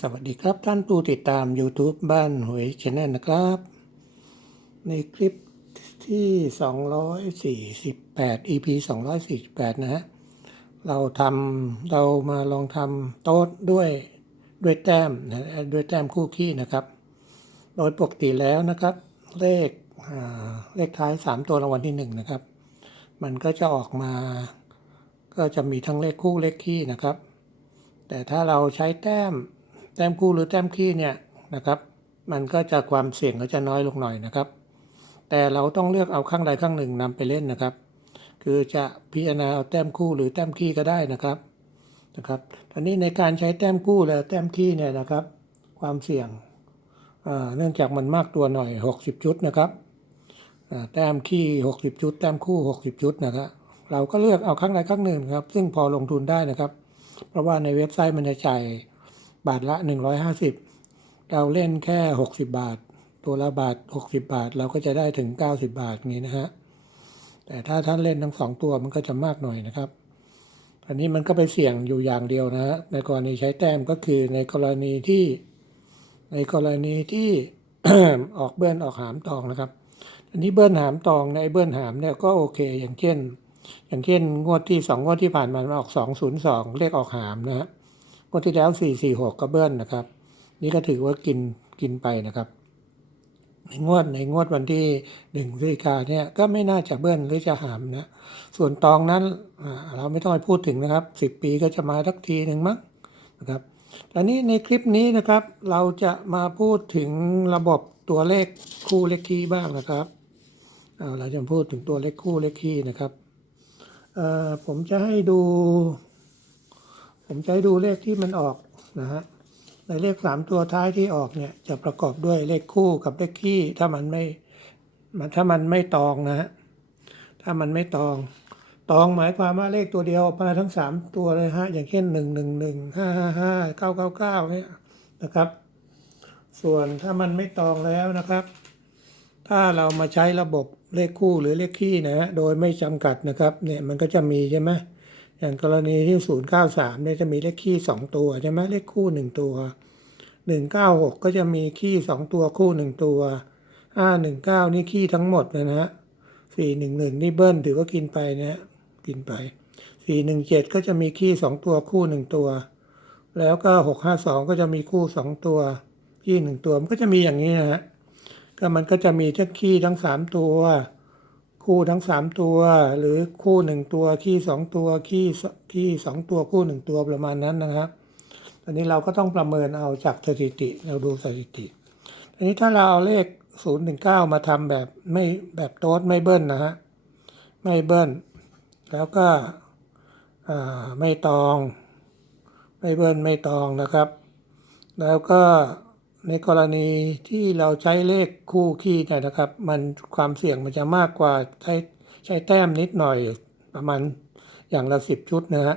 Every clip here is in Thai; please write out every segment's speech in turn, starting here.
สวัสดีครับท่านผู้ติดตาม YouTube บ้านหวยชแนลนะครับ ในคลิปที่ 248 EP 248 นะฮะ เราทำเรามาลองทำโต๊ดด้วยด้วยแต้มนะด้วยแต้มคู่ขี้นะครับ โดยปกติแล้วนะครับ เลขเลขท้าย 3 ตัวรางวัลที่ 1 นะครับ มันก็จะออกมา ก็จะมีทั้งเลขคู่เลขขี้นะครับ แต่ถ้าเราใช้แต้ม แต้มคู่หรือแต้มขี้เนี่ยนะครับมันก็จะความเสี่ยงก็จะน้อยลงหน่อยนะครับ แต่เราต้องเลือกเอาข้างใดข้างหนึ่งนำไปเล่นนะครับ คือจะพิจารณาเอาแต้มคู่หรือแต้มขี้ก็ได้นะครับนะครับตอนนี้ในการใช้แต้มคู่และแต้มขี้เนี่ยนะครับ ความเสี่ยงเนื่องจากมันมากตัวหน่อย 60 ชุดนะครับแต้มขี้ 60 ชุด แต้มคู่ 60 ชุดนะครับเราก็เลือกเอาข้างใดข้างหนึ่งครับ ซึ่งพอลงทุนได้นะครับ เพราะว่าในเว็บไซต์มันจะจ่าย บาทละ 150 เราเล่นแค่ 60 บาท ตัวละบาท 60 บาท เราก็จะได้ถึง 90 บาทนี้นะฮะแต่ถ้าท่านเล่นทั้งสองตัวมันก็จะมากหน่อยนะครับ อันนี้มันก็ไปเสี่ยงอยู่อย่างเดียวนะฮะในกรณีใช้แต้มก็คือในกรณีที่ ในกรณีที่ออกเบิ้ลออกหามตองนะครับ อันนี้เบิ้ลหามตองในเบิ้ลหามเนี่ยก็โอเค อย่างเช่น อย่างเช่นงวดที่สองงวดที่ผ่านมามันออกสองศูนย์สองเลขออกหามนะฮะ วดที่แล้วสี่สี่หกก็เบิ้ลนะครับ นี่ก็ถือว่ากินกินไปนะครับ ในงวดในงวดวันที่หนึ่งพฤศจิกาเนี่ยก็ไม่น่าจะเบิ้ลหรือจะหามนะ ส่วนตองนั้นเราไม่ต้องไปพูดถึงนะครับสิบปีก็จะมาสักทีหนึ่งมั้งนะครับตอนนี้ในคลิปนี้นะครับ เราจะมาพูดถึงระบบตัวเลขคู่เลขคี่บ้างนะครับเเราจะพูดถึงตัวเลขคู่เลขคี่นะครับผมจะให้ดู ผมจะให้ดูเลขที่มันออกนะฮะในเลขสามตัวท้ายที่ออกเนี่ยจะประกอบด้วยเลขคู่กับเลขคี่ถ้ามันไม่ถ้ามันไม่ตองนะฮะถ้ามันไม่ตองตองหมายความว่าเลขตัวเดียวมาทั้งสามตัวเลยฮะอย่างเช่นหนึ่งหนึ่งหนึ่งห้าห้าห้าเก้าเก้าเก้าเนี่ยนะครับ ส่วนถ้ามันไม่ตองแล้วนะครับ ถ้าเรามาใช้ระบบเลขคู่หรือเลขคี่นะฮะโดยไม่จำกัดนะครับเนี่ยมันก็จะมีใช่ไหม อย่างกรณีที่ 093เนี่ยจะมีเลขคี่ 2 ตัวใช่ไหมเลขคู่ 1 ตัว 196 ก็จะมีคี่ 2 ตัวคู่ 1 ตัว 519 นี่คี่ทั้งหมดเลยนะฮะ411 นี่เบิ้ลถือว่ากินไปนะฮะกินไป 417 ก็จะมีคี่ 2 ตัวคู่ 1 ตัว แล้วก็ 652 ก็จะมีคู่ 2 ตัวคี่ 1 ตัวมันก็จะมีอย่างนี้นะฮะก็มันก็จะมีทั้งขี้ทั้งสามตัว คู่ทั้งสามตัว หรือคู่หนึ่งตัวขี้สองตัวขี้สขี้สองตัวคู่หนึ่งตัวประมาณนั้นนะครับอันนี้เราก็ต้องประเมินเอาจากสถิติเราดูสถิติอันนี้ถ้าเราเอาเลขศูนย์ถึงเก้ามาทำแบบไม่แบบโต๊ดไม่เบิ้ลนะฮะไม่เบิ้ลแล้วก็ไม่ตอง ไม่เบิ้ลไม่ตองนะครับ แล้วก็ ในกรณีที่เราใช้เลขคู่ขี้เนี่ยนะครับ มันความเสี่ยงมันจะมากกว่าใช้ใช้แต้มนิดหน่อยประมาณอย่างละสิบชุดนะฮะ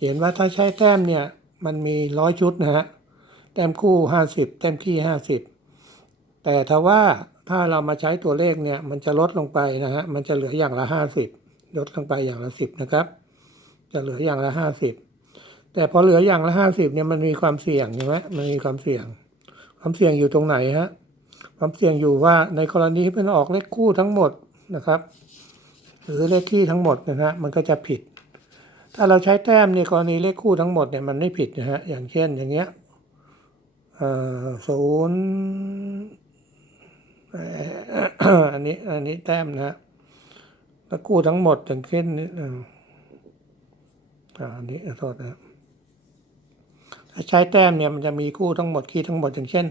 เห็นว่าถ้าใช้แต้มเนี่ยมันมีร้อยชุดนะฮะแต้มคู่ห้าสิบแต้มขี้ห้าสิบแต่ถ้าว่าถ้าเรามาใช้ตัวเลขเนี่ยมันจะลดลงไปนะฮะมันจะเหลืออย่างละห้าสิบลดลงไปอย่างละสิบนะครับ จะเหลืออย่างละห้าสิบแต่พอเหลืออย่างละห้าสิบเนี่ยมันมีความเสี่ยงใช่ไหมมันมีความเสี่ยง ความเสี่ยงอยู่ตรงไหนฮะความเสี่ยงอยู่ว่าในกรณีที่เป็นออกเลขคู่ทั้งหมดนะครับ หรือเลขคี่ทั้งหมดนะฮะมันก็จะผิด ถ้าเราใช้แต้มในกรณีเลขคู่ทั้งหมดเนี่ยมันไม่ผิดนะฮะอย่างเช่นอย่างเงี้ยศูนย์อันนี้อันนี้แต้มนะฮะแล้วคู่ทั้งหมดอย่างเช่นนี้อ่าอันนี้ขอโทษนะครับ ถ้าใช้แต้มเนี่ยมันจะมีคู่ทั้งหมดคีย์ทั้งหมดอย่างเช่น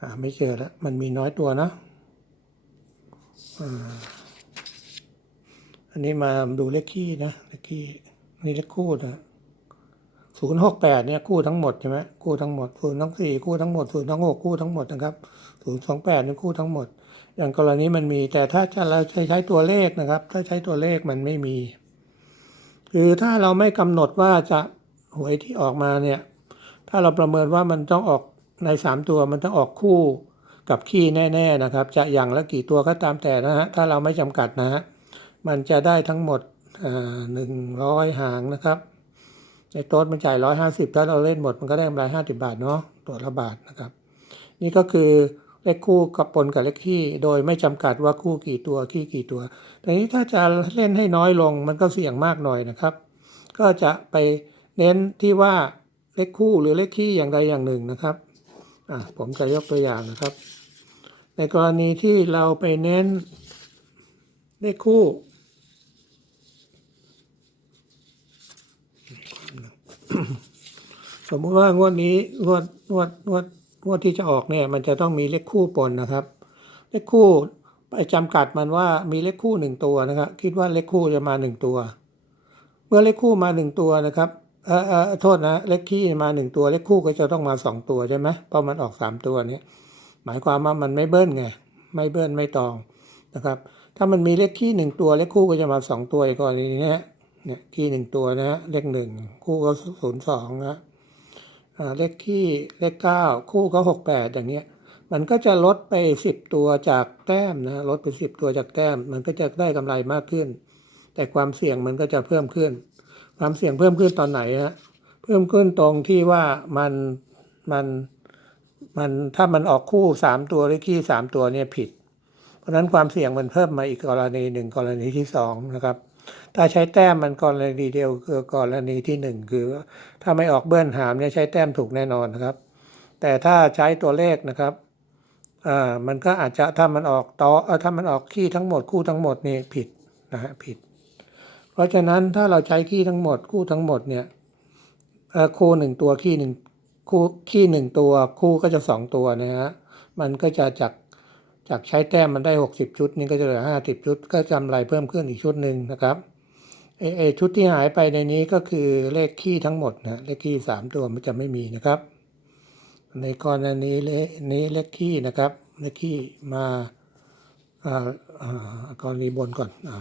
อ่าไม่เจอแล้วมันมีน้อยตัวนะอ่าอันนี้มาดูเลขคีย์นะเลขคีย์นี่เลขคู่นะศูนย์หกแปดเนี่ยคู่ทั้งหมดใช่ไหมคู่ทั้งหมดศูนย์ทั้งสี่คู่ทั้งหมดศูนย์ทั้งหกคู่ทั้งหมดนะครับศูนย์สองแปดนี่คู่ทั้งหมด อย่างกรณีมันมีแต่ถ้าเราใช้ใช้ตัวเลขนะครับ ถ้าใช้ตัวเลขมันไม่มี คือถ้าเราไม่กำหนดว่าจะหวยที่ออกมาเนี่ย ถ้าเราประเมินว่ามันต้องออกในสามตัวมันต้องออกคู่กับขี้แน่ ๆนะครับ จะอย่างละกี่ตัวก็ตามแต่นะฮะถ้าเราไม่จำกัดนะฮะมันจะได้ทั้งหมดหนึ่งร้อยหางนะครับ ในโต๊ดมันจ่ายร้อยห้าสิบถ้าเราเล่นหมดมันก็ได้กำไรห้าสิบาทเนาะตัวละบาทนะครับ นี่ก็คือ เลขคู่กับปนกับเลขคี่โดยไม่จำกัดว่าคู่กี่ตัวคี่กี่ตัว แต่นี้ถ้าจะเล่นให้น้อยลงมันก็เสี่ยงมากหน่อยนะครับ ก็จะไปเน้นที่ว่าเลขคู่หรือเลขคี่อย่างใดอย่างหนึ่งนะครับอะผมจะยกตัวอย่างนะครับ ในกรณีที่เราไปเน้นเลขคู่สมมติว่างวดนี้งวดงวดงวด งวดที่จะออกเนี่ยมันจะต้องมีเลขคู่ปนนะครับ เลขคู่ไปจำกัดมันว่ามีเลขคู่หนึ่งตัวนะครับ คิดว่าเลขคู่จะมาหนึ่งตัว เมื่อเลขคู่มาหนึ่งตัวนะครับเออเออโทษนะเลขคี่มาหนึ่งตัวเลขคู่ก็จะต้องมาสองตัวใช่ไหมเพราะมันออกสามตัวนี้หมายความว่ามันไม่เบิ้ลไงไม่เบิ้ลไม่ตองนะครับ ถ้ามันมีเลขคี่หนึ่งตัวเลขคู่ก็จะมาสองตัวอีกกรณีนี้เนี่ยคี่หนึ่งตัวนะฮะเลขหนึ่งคู่ก็ศูนย์สองนะ เลขที่เลขเก้าคู่ก็หกแปดอย่างเงี้ย มันก็จะลดไปสิบตัวจากแต้มนะลดไปสิบตัวจากแต้ม มันก็จะได้กำไรมากขึ้น แต่ความเสี่ยงมันก็จะเพิ่มขึ้น ความเสี่ยงเพิ่มขึ้นตอนไหนฮะเพิ่มขึ้นตรงที่ว่ามันมันมันถ้ามันออกคู่สามตัวเลขที่สามตัวเนี่ยผิด เพราะฉะนั้นความเสี่ยงมันเพิ่มมาอีกกรณีหนึ่งกรณีที่สองนะครับ ถ้าใช้แต้มมันกรณีเดียวคือกรณีที่หนึ่งคือถ้าไม่ออกเบิ้ลหามเนี่ยใช้แต้มถูกแน่นอนนะครับ แต่ถ้าใช้ตัวเลขนะครับอ่ามันก็อาจจะถ้ามันออกต่ออถ้ามันออกขี้ทั้งหมดคู่ทั้งหมดนี่ผิดนะฮะผิด เพราะฉะนั้นถ้าเราใช้ขี้ทั้งหมดคู่ทั้งหมดเนี่ยคู่หนึ่งตัวขี้หนึ่งคู่ขี้หนึ่งตัวคู่ก็จะสองตัวนะฮะมันก็จะจาก จากใช้แต้มมันได้หกสิบชุดนี่ก็จะเหลือห้าสิบชุด ก็จำไรเพิ่มขึ้นอีกชุดหนึ่งนะครับเอชุดที่หายไปในนี้ก็คือเลขคี่ทั้งหมดนะเลขคี่สามตัวมันจะไม่มีนะครับ ในกรณีเลขนี้เลขคี่นะครับเลขคี่มาอ่าอ่ากรณีบนก่อนอ่า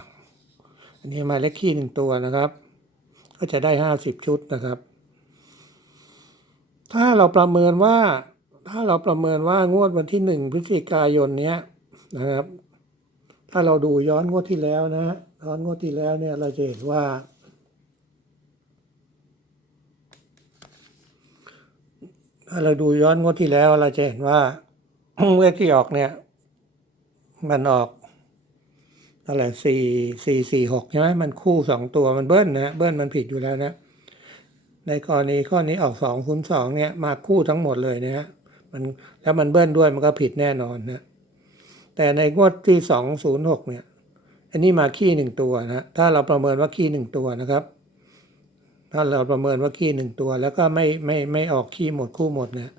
อันนี้มาเลขคี่หนึ่งตัวนะครับ ก็จะได้ห้าสิบชุดนะครับ ถ้าเราประเมินว่า ถ้าเราประเมินว่างวดวันที่หนึ่งพฤศจิกายนเนี้ยนะครับ ถ้าเราดูย้อนงวดที่แล้วนะฮะย้อนงวดที่แล้วเนี่ยเราจะเห็นว่า ถ้าเราดูย้อนงวดที่แล้ว เราจะเห็นว่าเลขที่ออกเนี่ย มันออกอะไรสี่สี่สี่หกใช่ไหมมันคู่สองตัวมันเบิ้ลนะเบิ้ลมันผิดอยู่แล้วนะในกรณีข้อนี้ออกสองคูณสองเนี่ยมาคู่ทั้งหมดเลยนะฮะ มันแล้วมันเบิ้ลด้วยมันก็ผิดแน่นอนนะแต่ในงวดที่สองศูนย์หกเนี่ย อันนี้มาขี้หนึ่งตัวนะถ้าเราประเมินว่าขี้หนึ่งตัวนะครับ ถ้าเราประเมินว่าขี้หนึ่งตัว แล้วก็ไม่ไม่ไม่ออกขี้หมดคู่หมดเนี่ย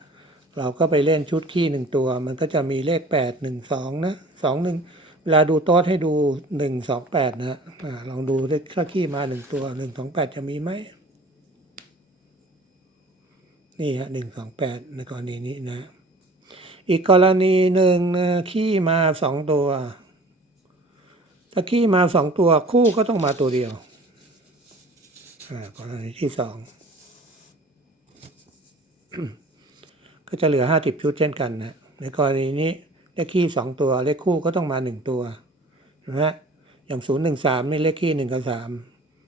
เราก็ไปเล่นชุดขี้หนึ่งตัว มันก็จะมีเลขแปดหนึ่งสองนะสองหนึ่งเวลาดูโต๊ดให้ดูหนึ่งสองแปดนะอ่าลองดูเลขถ้าขี้มาหนึ่งตัวหนึ่งสองแปดจะมีไหม นี่ฮะหนึ่งสองแปดในกรณีนี้นะ อีกกรณีหนึ่งนะขี้มาสองตัว ถ้าขี้มาสองตัวคู่ก็ต้องมาตัวเดียวอ่ากรณีที่สองก็จะเหลือห้าสิบชุดเช่นกันนะในกรณีนี้เลขขี้สองตัว เลขคู่ก็ต้องมาหนึ่งตัวนะฮะอย่างศูนย์หนึ่งสามนี่เลขขี้หนึ่งกับสาม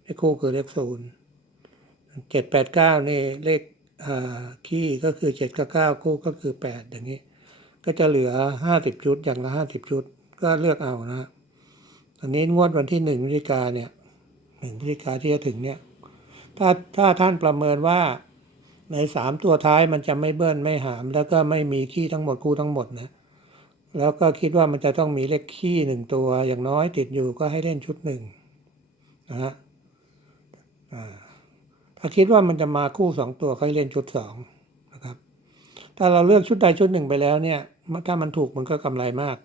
เลขคู่คือเลขศูนย์เจ็ดแปดเก้านี่เลข ขี้ก็คือเจ็ดกับเก้าคู่ก็คือแปดอย่างนี้ ก็จะเหลือห้าสิบชุดอย่างละห้าสิบชุด ก็เลือกเอานะอันนี้งวดวันที่หนึ่งพฤศจิกาเนี่ยหนึ่งพฤศจิกาที่จะถึงเนี่ยถ้าถ้าท่านประเมินว่าในสามตัวท้ายมันจะไม่เบิ้ลไม่หาม แล้วก็ไม่มีขี้ทั้งหมดคู่ทั้งหมดนะ แล้วก็คิดว่ามันจะต้องมีเลขขี้หนึ่งตัวอย่างน้อยติดอยู่ก็ให้เล่นชุดหนึ่งนะฮะอ่า ถ้าคิดว่ามันจะมาคู่สองตัวก็ให้เล่นชุดสองนะครับถ้าเราเลือกชุดใดชุดหนึ่งไปแล้วเนี่ยถ้ามันถูกมันก็กำไรมาก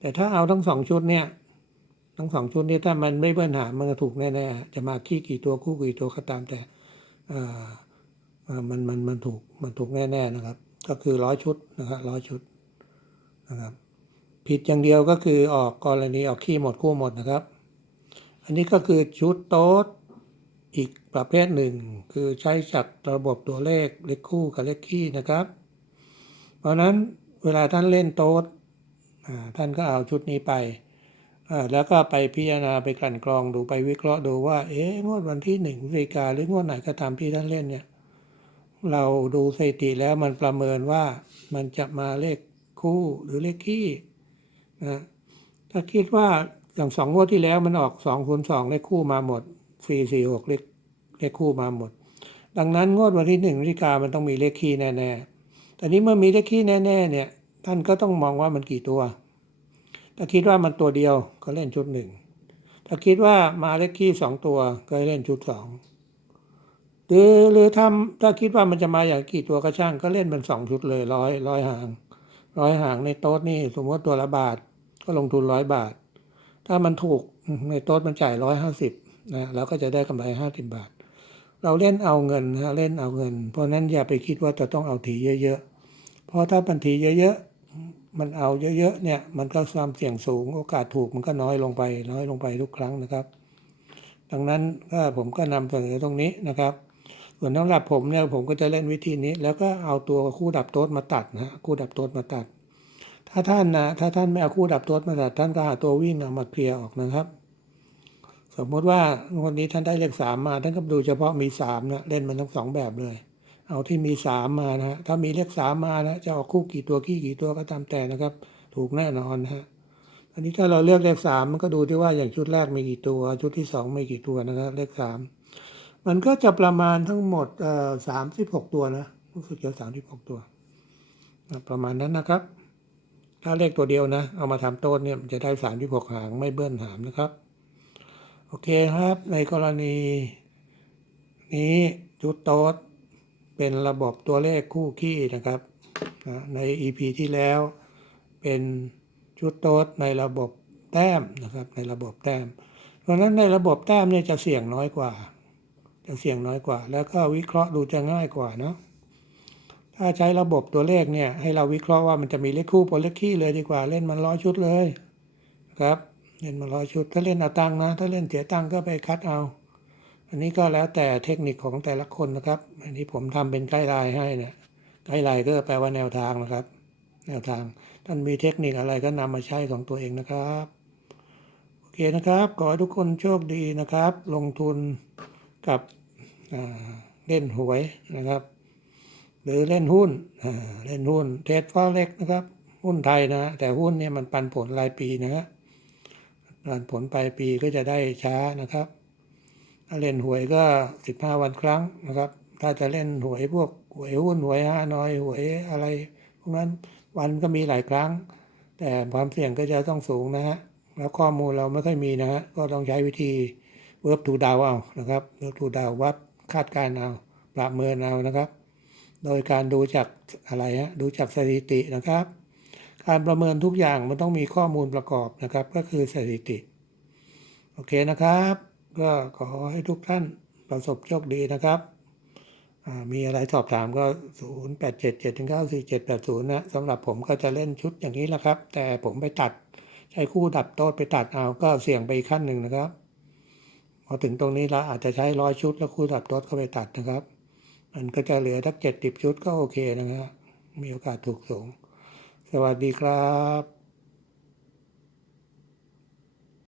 แต่ถ้าเอาทั้งสองชุดเนี่ยทั้งสองชุดเนี้ถ้ามันไม่เบิ้ลหามันถูกแน่ๆจะมาขี้กี่ตัวคู่กี่ตัวก็ตามแต่เอ่อมันมันมันถูกมันถูกแน่ ๆนะครับ ก็คือร้อยชุดนะครับร้อยชุดนะครับผิดอย่างเดียวก็คือออกกรณีออกขี้หมดคู่หมดนะครับ อันนี้ก็คือชุดโต๊ด อีกประเภทหนึ่ง คือใช้จากระบบตัวเลขเลขคู่กับเลขขี้นะครับ เพราะนั้นเวลาท่านเล่นโต๊ดท่านก็เอาชุดนี้ไป แล้วก็ไปพิจารณาไปกลั่นกรองดูไปวิเคราะห์ดูว่า เอ๊ะงวดวันที่หนึ่งพฤศจิกาหรืองวดไหนก็ตามที่ท่านเล่นเนี่ยเราดูสถิติแล้วมันประเมินว่ามันจะมาเลขคู่หรือเลขคี่นะถ้าคิดว่าอย่างสองงวดที่แล้วมันออกสองคูณสองเลขคู่มาหมด สี่สี่หกเลขเลขคู่มาหมด ดังนั้นงวดวันที่หนึ่งพฤศจิกามันต้องมีเลขคี่แน่ๆแต่นี้เมื่อมีเลขคี่แน่ ๆ เนี่ย ท่านก็ต้องมองว่ามันกี่ตัว ถ้าคิดว่ามันตัวเดียวก็เล่นชุดหนึ่งถ้าคิดว่ามาเลขคี่สองตัวก็เล่นชุดสองหรือหรือทำถ้าคิดว่ามันจะมาอย่างกี่ตัวก็ช่างก็เล่นเป็นสองชุดเลยร้อยร้อยหางร้อยหางในโต๊ะนี่สมมติว่าตัวละบาทก็ลงทุนร้อยบาท ถ้ามันถูกในโต๊ะมันจ่ายร้อยห้าสิบ นะเราก็จะได้กำไรห้าสิบบาท เราเล่นเอาเงินนะเล่นเอาเงิน เพราะนั้นอย่าไปคิดว่าจะต้องเอาถีเยอะๆ เพราะถ้ามันถีเยอะๆ มันเอาเยอะๆเนี่ยมันก็ความเสี่ยงสูงโอกาสถูกมันก็น้อยลงไป น้อยลงไปทุกครั้งนะครับ ดังนั้นก็ผมก็นำเสนอตรงนี้นะครับส่วนสำหรับผมเนี่ยผมก็จะเล่นวิธีนี้ แล้วก็เอาตัวคู่ดับโต๊ดมาตัดนะคู่ดับโต๊ดมาตัด ถ้าท่านนะถ้าท่านไม่เอาคู่ดับโต๊ดมาตัดท่านก็หาตัววิ่งเอามาเคลียร์ออกนะครับ สมมติว่าวันนี้ท่านได้เลขสามมา ท่านก็ดูเฉพาะมีสามนะเล่นมันทั้งสองแบบเลย เอาที่มีสามมานะถ้ามีเลขสามมานะจะออกคู่กี่ตัวกี่กี่ตัวก็ตามแต่นะครับ ถูกแน่นอนฮะอันนี้ถ้าเราเลือกเลขสามมันก็ดูที่ว่าอย่างชุดแรกมีกี่ตัว ชุดที่สองมีกี่ตัวนะครับเลขสามมันก็จะประมาณทั้งหมดเอ่อสามสิบหกตัวนะรู้สึกจะสามสิบหกตัวประมาณนั้นนะครับ ถ้าเลขตัวเดียวนะ เอามาทำโต้นเนี่ยมันจะได้สามสิบหกหางไม่เบิ้ลหามนะครับ โอเคครับ ในกรณี นี้ชุดโต๊ดเป็นระบบตัวเลขคู่ขี้นะครับนะใน EP ที่แล้วเป็นชุดโต๊ดในระบบแต้มนะครับในระบบแต้ม เพราะฉะนั้นในระบบแต้มเนี่ยจะเสี่ยงน้อยกว่า จะเสี่ยงน้อยกว่า แล้วก็วิเคราะห์ดูจะง่ายกว่าเนาะถ้าใช้ระบบตัวเลขเนี่ยให้เราวิเคราะห์ว่ามันจะมีเลขคู่บนเลขขี้เลยดีกว่าเล่นมันร้อยชุดเลยครับ เล่นมาร้อยชุด ถ้าเล่นเอาตังนะ ถ้าเล่นเสียตังก็ไปคัดเอา อันนี้ก็แล้วแต่เทคนิคของแต่ละคนนะครับ อันนี้ผมทำเป็นไกด์ไลน์ให้เนี่ยไกด์ไลน์ก็แปลว่าแนวทางนะครับ แนวทาง ท่านมีเทคนิคอะไรก็นำมาใช้ของตัวเองนะครับ โอเคนะครับ ขอให้ทุกคนโชคดีนะครับ ลงทุนกับเล่นหวยนะครับ หรือเล่นหุ้นเล่นหุ้นเทรดฟอเร็กนะครับ หุ้นไทยนะ แต่หุ้นเนี่ยมันปันผลรายปีนะฮะการผลปลายปีก็จะได้ช้านะครับ ถ้าเล่นหวยก็สิบห้าวันครั้งนะครับ ถ้าจะเล่นหวยพวกหวยหุ้นหวยฮานอยหวยอะไรพวกนั้นวันก็มีหลายครั้ง แต่ความเสี่ยงก็จะต้องสูงนะฮะแล้วข้อมูลเราไม่ค่อยมีนะฮะก็ต้องใช้วิธีเวิร์บทูดาวเอานะครับเวิร์บทูดาววัดคาดการณ์เอาประเมินเอานะครับ โดยการดูจากอะไรฮะดูจากสถิตินะครับ การประเมินทุกอย่างมันต้องมีข้อมูลประกอบนะครับ ก็คือสถิติ โอเคนะครับ ก็ขอให้ทุกท่านประสบโชคดีนะครับ มีอะไรสอบถามก็ 0 8 7 7 9 4 7 8 0 นะสำหรับผมก็จะเล่นชุดอย่างนี้แหละครับ แต่ผมไปตัดใช้คู่ดับโต๊ดไปตัดเอาก็เสี่ยงไปอีกขั้นหนึ่งนะครับ พอถึงตรงนี้เราอาจจะใช้ร้อยชุดแล้วคู่ดับโต๊ดเข้าไปตัดนะครับ มันก็จะเหลือทักเจ็ดสิบชุดก็โอเคนะครับมีโอกาสถูกสูง สวัสดีครับ